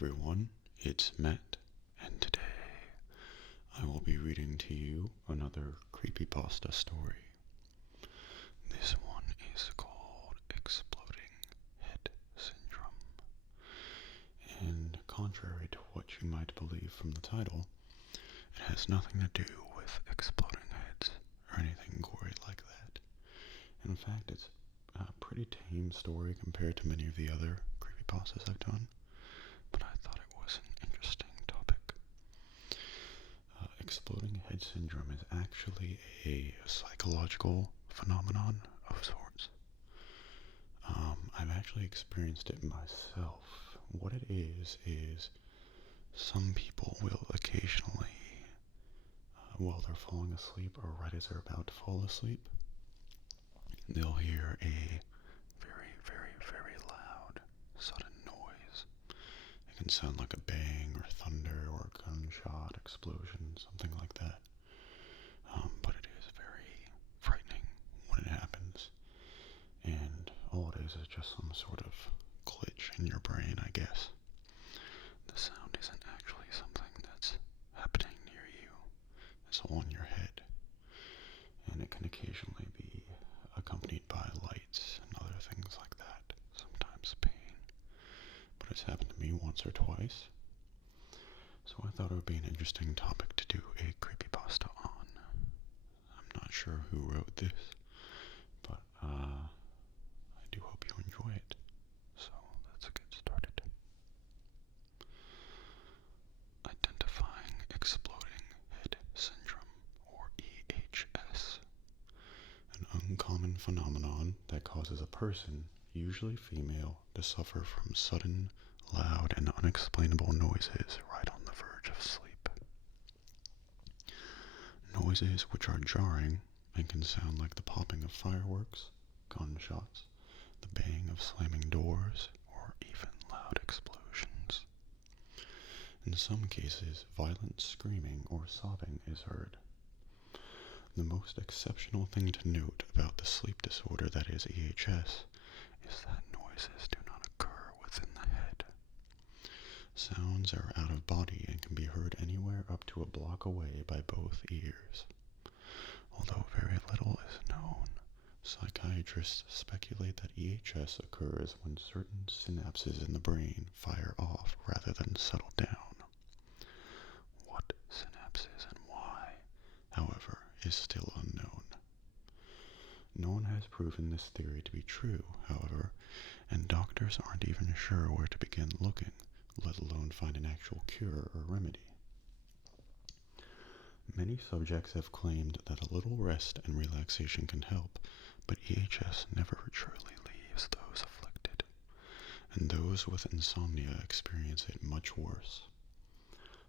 everyone, it's Matt, and today I will be reading to you another Creepypasta story. This one is called Exploding Head Syndrome, and contrary to what you might believe from the title, it has nothing to do with exploding heads or anything gory like that. In fact, it's a pretty tame story compared to many of the other creepypastas I've done, but I thought it was an interesting topic. Exploding head syndrome is actually a psychological phenomenon of sorts. I've actually experienced it myself. What it is some people will occasionally, while they're falling asleep or right as they're about to fall asleep, they'll hear a very, very, very loud, sudden noise. It can sound like a bang or thunder or a gunshot explosion, something like that. But it is very frightening when it happens. And all it is just some sort of glitch in your brain, I guess. The sound isn't actually something that's happening near you. It's on your head. And it can occasionally be accompanied by lights and other things like that. Sometimes pain. But it's happened to me once or twice. So I thought it would be an interesting topic to do a creepypasta on. I'm not sure who wrote this, but I do hope you enjoy it. So let's get started. Identifying Exploding Head Syndrome, or EHS. An uncommon phenomenon that causes a person, usually female, to suffer from sudden, loud, and unexplainable noises right on the verge of sleep. Noises which are jarring and can sound like the popping of fireworks, gunshots, the bang of slamming doors, or even loud explosions. In some cases, violent screaming or sobbing is heard. The most exceptional thing to note about the sleep disorder that is EHS is that noises do not occur within the head. Sounds are out of body and can be heard anywhere up to a block away by both ears. Although very little is known, psychiatrists speculate that EHS occurs when certain synapses in the brain fire off rather than settle down. What synapses and why, however, is still unknown. No one has proven this theory to be true, however, and doctors aren't even sure where to begin looking, let alone find an actual cure or remedy. Many subjects have claimed that a little rest and relaxation can help, but EHS never truly leaves those afflicted, and those with insomnia experience it much worse.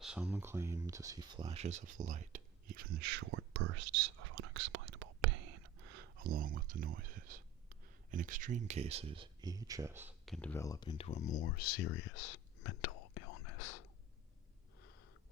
Some claim to see flashes of light, even short bursts of unexplainable pain, along with the noises. In extreme cases, EHS can develop into a more serious mental illness.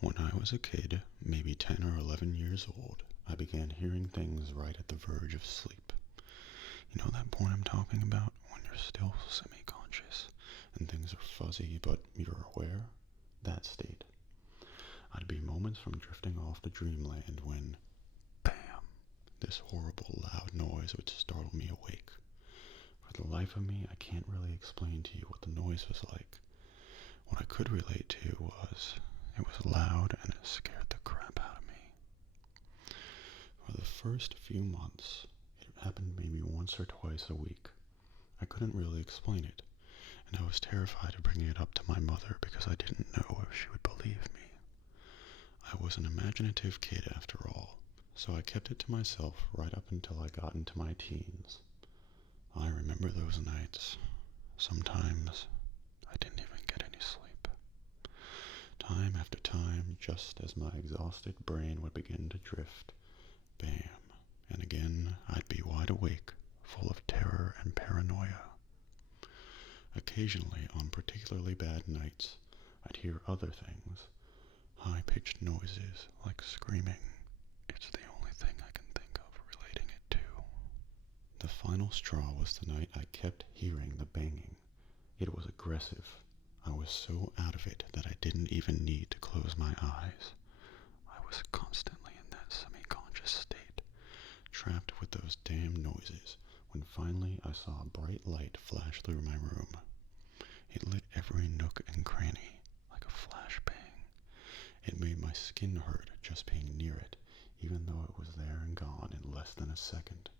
When I was a kid, maybe 10 or 11 years old, I began hearing things right at the verge of sleep. You know that point I'm talking about? When you're still semi-conscious and things are fuzzy but you're aware? That state. I'd be moments from drifting off to dreamland when, bam, this horrible loud noise would startle me awake. For the life of me, I can't really explain to you what the noise was like. What I could relate to was, it was loud and it scared the crap out of me. For the first few months, it happened maybe once or twice a week. I couldn't really explain it, and I was terrified of bringing it up to my mother because I didn't know if she would believe me. I was an imaginative kid after all, so I kept it to myself right up until I got into my teens. I remember those nights. Sometimes I didn't even get any sleep. Time after time, just as my exhausted brain would begin to drift, bam, and again I'd be wide awake, full of terror and paranoia. Occasionally, on particularly bad nights, I'd hear other things. High-pitched noises, like screaming. It's the only thing I can think of relating it to. The final straw was the night I kept hearing the banging. It was aggressive. I was so out of it that I didn't even need to close my eyes. I was constantly in that semi-conscious state, trapped with those damn noises, when finally I saw a bright light flash through my room. It lit every nook and cranny, like a flashbang. It made my skin hurt just being near it, even though it was there and gone in less than a second.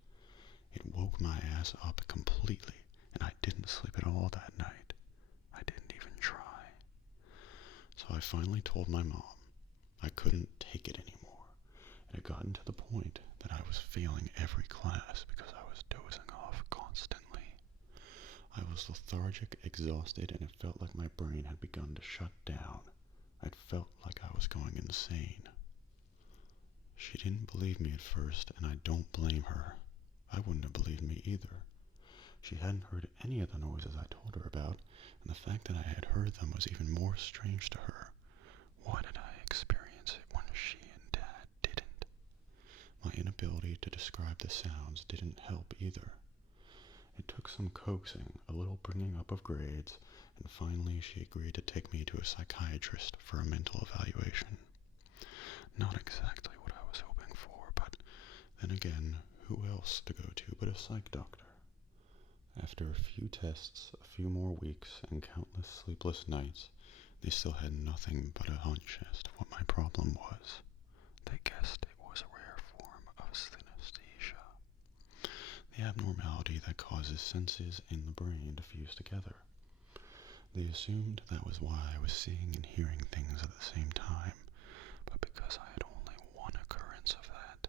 It woke my ass up completely, and I didn't sleep at all that night. I didn't even try. So I finally told my mom I couldn't take it anymore. It had gotten to the point that I was failing every class because I was dozing off constantly. I was lethargic, exhausted, and it felt like my brain had begun to shut down. It felt like I was going insane. She didn't believe me at first, and I don't blame her. I wouldn't have believed me either. She hadn't heard any of the noises I told her about, and the fact that I had heard them was even more strange to her. Why did I experience it when she and Dad didn't? My inability to describe the sounds didn't help either. It took some coaxing, a little bringing up of grades, and finally she agreed to take me to a psychiatrist for a mental evaluation. Not exactly what I was hoping for, but then again, who else to go to but a psych doctor? After a few tests, a few more weeks, and countless sleepless nights, they still had nothing but a hunch as to what my problem was. They guessed it was a rare form of synesthesia, the abnormality that causes senses in the brain to fuse together. They assumed that was why I was seeing and hearing things at the same time, but because I had only one occurrence of that,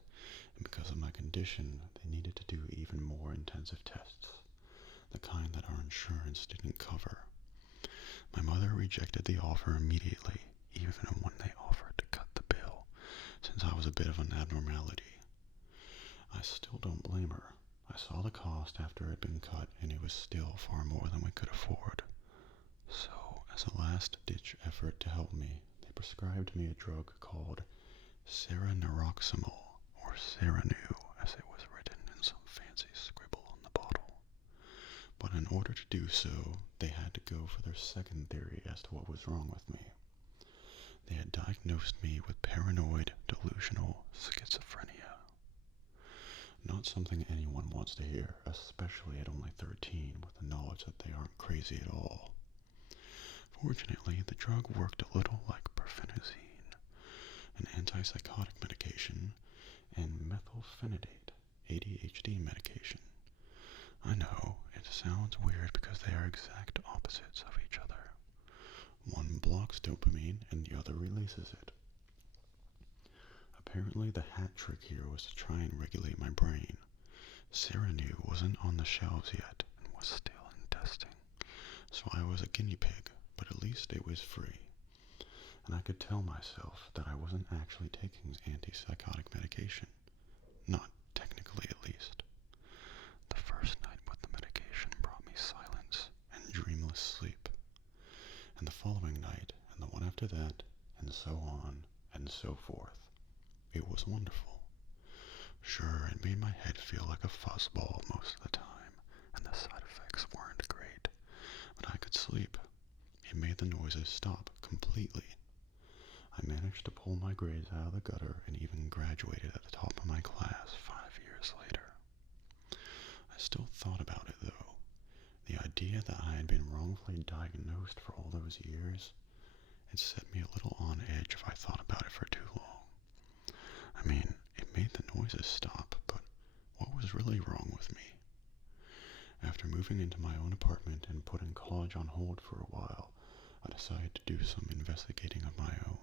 and because of my condition, they needed to do even more intensive tests, the kind that our insurance didn't cover. My mother rejected the offer immediately, even when they offered to cut the bill, since I was a bit of an abnormality. I still don't blame her. I saw the cost after it had been cut, and it was still far more than we could afford. So, as a last-ditch effort to help me, they prescribed me a drug called Sereniroximol, or Serenu, as it was written in some fancy scribble on the bottle. But in order to do so, they had to go for their second theory as to what was wrong with me. They had diagnosed me with paranoid delusional schizophrenia. Not something anyone wants to hear, especially at only 13, with the knowledge that they aren't crazy at all. Fortunately, the drug worked a little like perfenazine, an antipsychotic medication, and methylphenidate, ADHD medication. I know, it sounds weird because they are exact opposites of each other. One blocks dopamine and the other releases it. Apparently the hat trick here was to try and regulate my brain. Serenu wasn't on the shelves yet and was still in testing, so I was a guinea pig, but at least it was free. And I could tell myself that I wasn't actually taking antipsychotic medication. Not technically, at least. The first night with the medication brought me silence and dreamless sleep. And the following night, and the one after that, and so on, and so forth. It was wonderful. Sure, it made my head feel like a fuzzball most of the time, and the side effects weren't great, but I could sleep. It made the noises stop completely. I managed to pull my grades out of the gutter and even graduated at the top of my class 5 years later. I still thought about it, though. The idea that I had been wrongfully diagnosed for all those years, it set me a little on edge if I thought about it for too long. I mean, it made the noises stop, but what was really wrong with me? After moving into my own apartment and putting college on hold for a while, I decided to do some investigating of my own.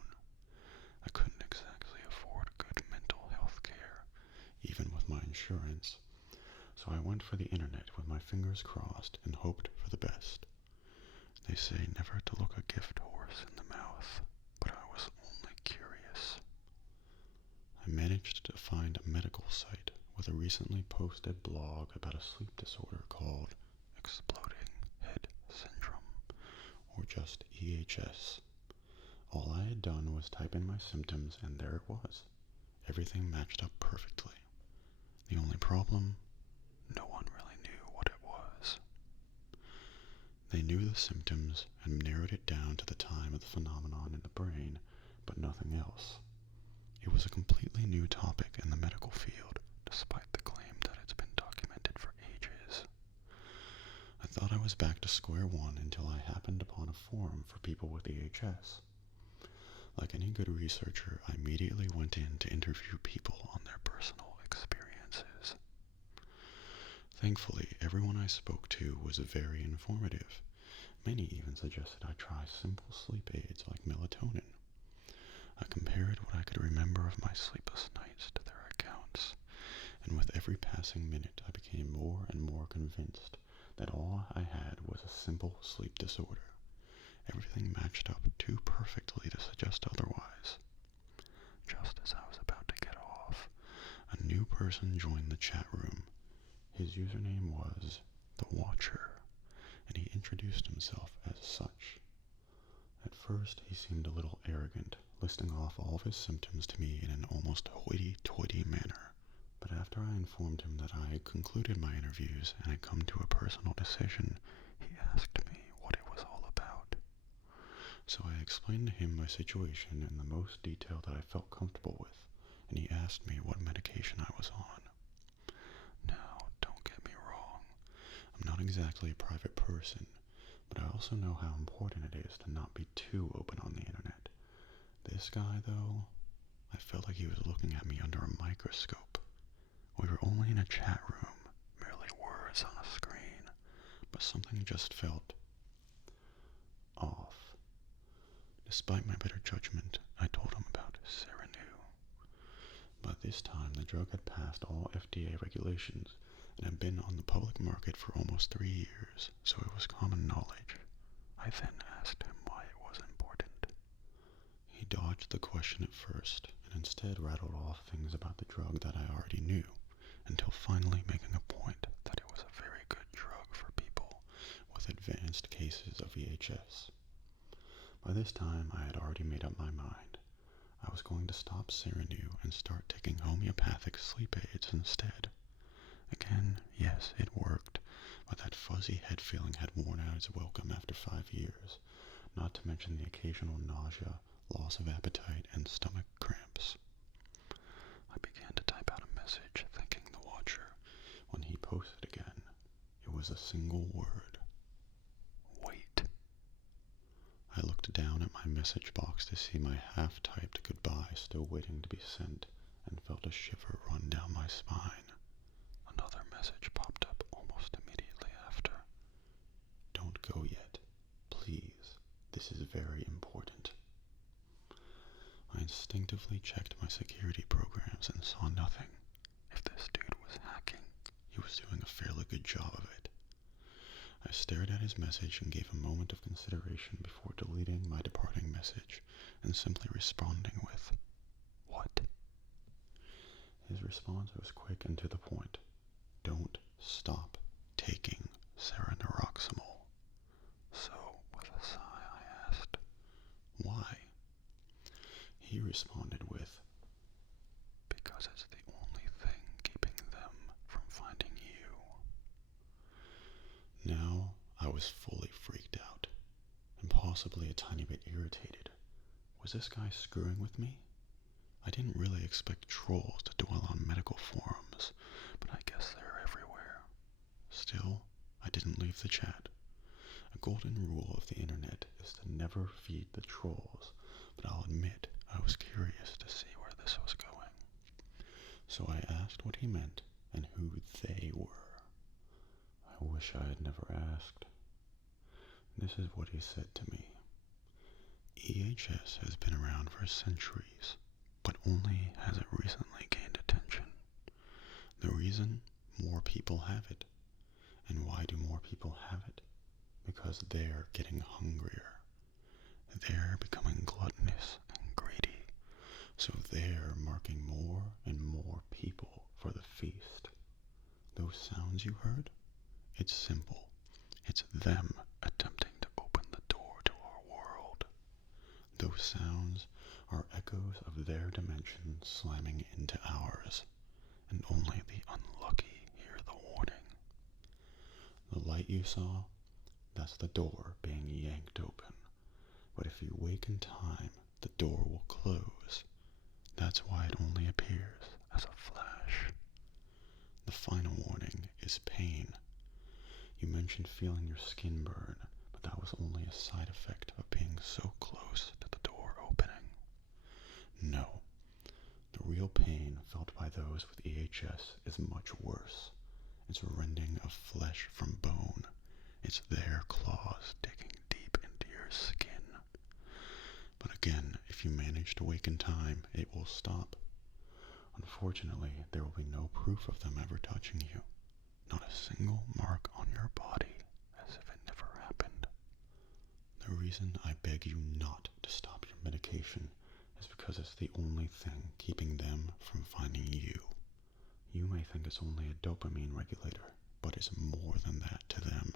I couldn't exactly afford good mental health care, even with my insurance, so I went for the internet with my fingers crossed and hoped for the best. They say never to look a gift horse in the mouth, but I was only curious. I managed to find a medical site with a recently posted blog about a sleep disorder called Exploding Head Syndrome, or just EHS. All I had done was type in my symptoms, and there it was. Everything matched up perfectly. The only problem? No one really knew what it was. They knew the symptoms and narrowed it down to the time of the phenomenon in the brain, but nothing else. It was a completely new topic in the medical field, despite the claim that it's been documented for ages. I thought I was back to square one until I happened upon a forum for people with EHS. Like any good researcher, I immediately went in to interview people on their personal experiences. Thankfully, everyone I spoke to was very informative. Many even suggested I try simple sleep aids like melatonin. I compared what I could remember of my sleepless nights to their accounts, and with every passing minute I became more and more convinced that all I had was a simple sleep disorder. Everything matched up too perfectly to suggest otherwise. Just as I was about to get off, a new person joined the chat room. His username was The Watcher, and he introduced himself as such. At first, he seemed a little arrogant, listing off all of his symptoms to me in an almost hoity-toity manner. But after I informed him that I had concluded my interviews and had come to a personal decision, he asked me what it was all about. So I explained to him my situation in the most detail that I felt comfortable with, and he asked me what medication I was on. Now, don't get me wrong. I'm not exactly a private person, but I also know how important it is to not be too open on the internet. This guy, though, I felt like he was looking at me under a microscope. We were only in a chat room, merely words on a screen, but something just felt off. Despite my better judgment, I told him about Serenue. By this time, the drug had passed all FDA regulations and had been on the public market for almost 3 years, so it was common knowledge. I then asked him why it was important. He dodged the question at first, and instead rattled off things about the drug that I already knew, until finally making a point that it was a very good drug for people with advanced cases of EHS. By this time, I had already made up my mind. I was going to stop Serenue and start taking homeopathic sleep aids instead. Again, yes, it worked, but that fuzzy head feeling had worn out its welcome after 5 years, not to mention the occasional nausea, loss of appetite, and stomach cramps. I began to type out a message thanking the Watcher when he posted again. It was a single word. Wait. I looked down at my message box to see my half-typed goodbye still waiting to be sent, and felt a shiver run down my spine. Another message popped up almost immediately after. Don't go yet. Please. This is very important. I instinctively checked my security programs and saw nothing. If this dude was hacking, he was doing a fairly good job of it. I stared at his message and gave a moment of consideration before deleting my departing message and simply responding with, "What?" His response was quick and to the point. Don't stop taking seroneroxamol. So, with a sigh, I asked, "Why?" He responded with, "Because it's the only thing keeping them from finding you." Now, I was fully freaked out, and possibly a tiny bit irritated. Was this guy screwing with me? I didn't really expect trolls to dwell on medical forums, but I guess they're everywhere. Still, I didn't leave the chat. A golden rule of the internet is to never feed the trolls, but I'll admit I was curious to see where this was going. So I asked what he meant and who they were. I wish I had never asked. This is what he said to me. EHS has been around for centuries, but only has it recently gained attention. The reason? More people have it. And why do more people have it? Because they're getting hungrier. They're becoming gluttonous and greedy. So they're marking more and more people for the feast. Those sounds you heard? It's simple. It's them attempting to open the door to our world. Those sounds are echoes of their dimension slamming into ours, and only the unlucky hear the warning. The light you saw, That's the door being yanked open. But if you wake in time, the door will close. That's why it only appears as a flash. The final warning is pain. You mentioned feeling your skin burn, but that was only a side effect of being so close to the door opening. No, the real pain felt by those with EHS is much worse. It's rending of flesh from bone. It's their claws digging deep into your skin. But again, if you manage to wake in time, it will stop. Unfortunately, there will be no proof of them ever touching you. Not a single mark on your body, as if it never happened. The reason I beg you not to stop your medication is because it's the only thing keeping them from finding you. You may think it's only a dopamine regulator, but it's more than that to them.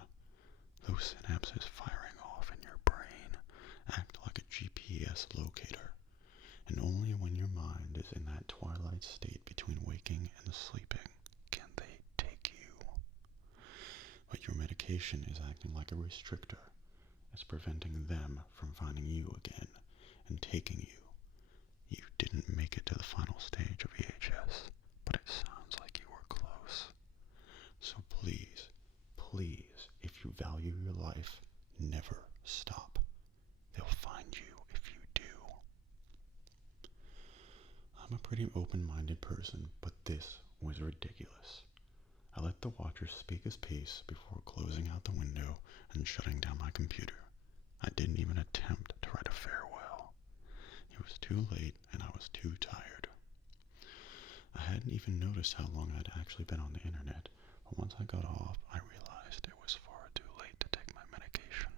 Those synapses firing off in your brain act like a GPS locator, and only when your mind is in that twilight state between waking and sleeping can they take you. But your medication is acting like a restrictor. It's preventing them from finding you again and taking you. You didn't make it to the final stage of EHS, but it sounds like you were close. So please, please, if you value your life, never stop. They'll find you if you do. I'm a pretty open-minded person, but this was ridiculous. I let the watcher speak his piece before closing out the window and shutting down my computer. I didn't even attempt to write a farewell. It was too late and I was too tired. I hadn't even noticed how long I'd actually been on the internet, but once I got off, I realized it was far too late to take my medication.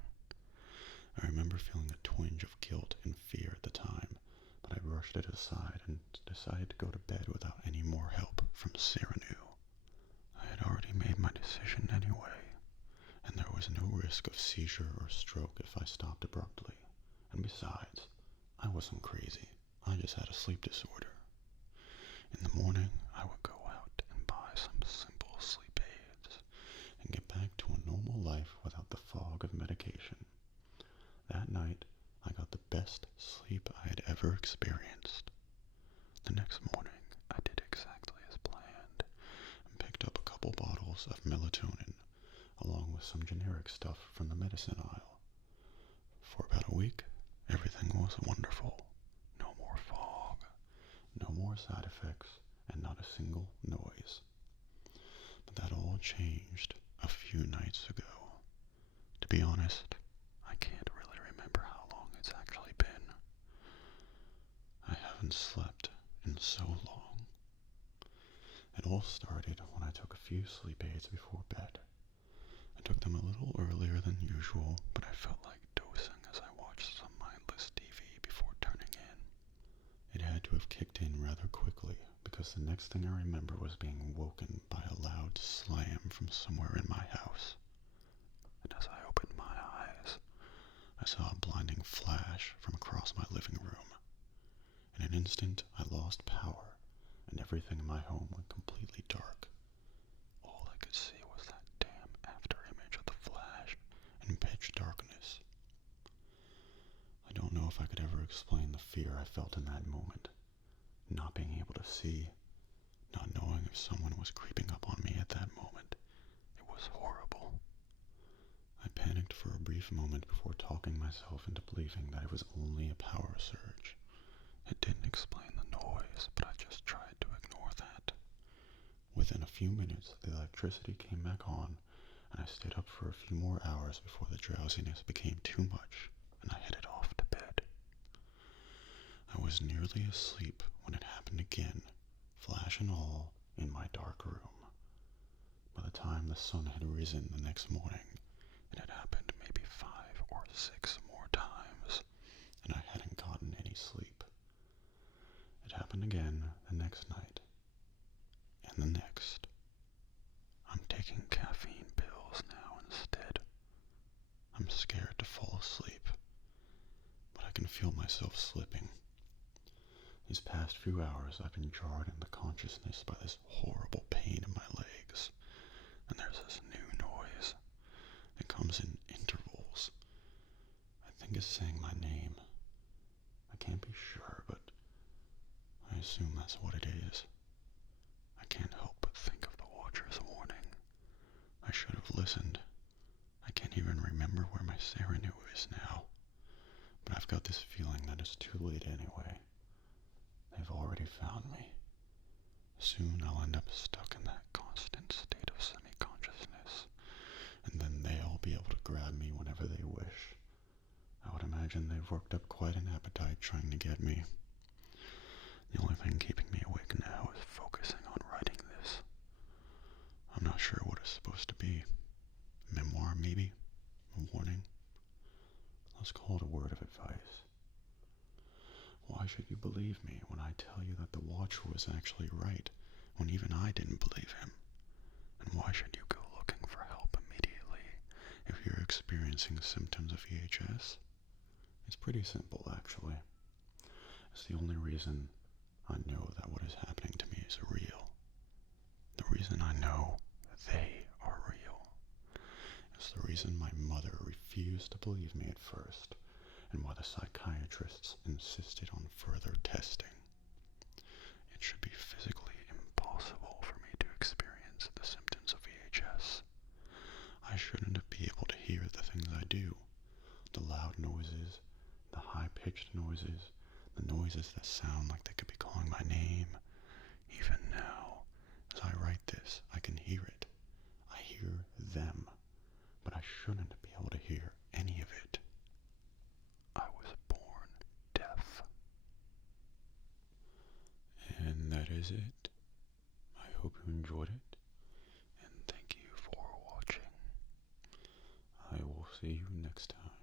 I remember feeling a twinge of guilt and fear at the time, but I brushed it aside and decided to go to bed without any more help from Cyranu. I had already made my decision anyway, and there was no risk of seizure or stroke if I stopped abruptly. And besides, I wasn't crazy. I just had a sleep disorder. In the morning, I would go out and buy some simple sleep aids and get back to a normal life without the fog of medication. That night, I got the best sleep I had ever experienced. The next morning, I did exactly as planned and picked up a couple bottles of melatonin, along with some generic stuff from the medicine aisle. For about a week, everything was wonderful. No more fog, no more side effects, and not a single noise. But that all changed a few nights ago. To be honest, I can't really remember how long it's actually been. I haven't slept in so long. It all started when I took a few sleep aids before bed. I took them a little earlier than usual, but I felt like dozing as I watched some mindless TV before turning in. It had to have kicked in rather quickly, because the next thing I remember was being woken by a loud slam from somewhere in my house. And as I opened my eyes, I saw a blinding flash from across my living room. In an instant, I lost power, and everything in my home went completely dark. All I could see was that damn after-image of the flash in pitch darkness. I don't know if I could ever explain the fear I felt in that moment. Not being able to see, not knowing if someone was creeping up on me at that moment. It was horrible. I panicked for a brief moment before talking myself into believing that it was only a power surge. It didn't explain the noise, but I just tried to ignore that. Within a few minutes, the electricity came back on, and I stayed up for a few more hours before the drowsiness became too much, and I headed off to bed. I was nearly asleep when it happened again, flash and all, in my dark room. By the time the sun had risen the next morning, it had happened maybe 5 or 6 more times, and I hadn't gotten any sleep. It happened again the next night, and the next. I'm taking caffeine pills now instead. I'm scared to fall asleep, but I can feel myself slipping. These past few hours I've been jarred into consciousness by this horrible pain in my legs, and there's this new noise. It comes in think it's saying my name. I can't be sure, but I assume that's what it is. I can't help but think of the Watcher's warning. I should have listened. I can't even remember where my Serenu is now. But I've got this feeling that it's too late anyway. They've already found me. Soon I'll end up stuck in that constant state of semi-consciousness, and then they'll be able to grab me whenever they wish. I would imagine they've worked up quite an appetite trying to get me. The only thing keeping me awake now is focusing on writing this. I'm not sure what it's supposed to be. A memoir, maybe? A warning? Let's call it a word of advice. Why should you believe me when I tell you that the Watcher was actually right, when even I didn't believe him? And why should you go looking for help immediately if you're experiencing symptoms of EHS? It's pretty simple, actually. It's the only reason I know that what is happening to me is real. The reason I know they are real. It's the reason my mother refused to believe me at first, and why the psychiatrists insisted on further testing. It should be physically impossible for me to experience the symptoms of EHS. I shouldn't be able to hear the things I do. The loud noises, the high-pitched noises, the noises that sound like they could be calling my name. Even now, as I write this, I can hear it. I hear them, but I shouldn't be able to hear any of it. I was born deaf. And that is it. I hope you enjoyed it, and thank you for watching. I will see you next time.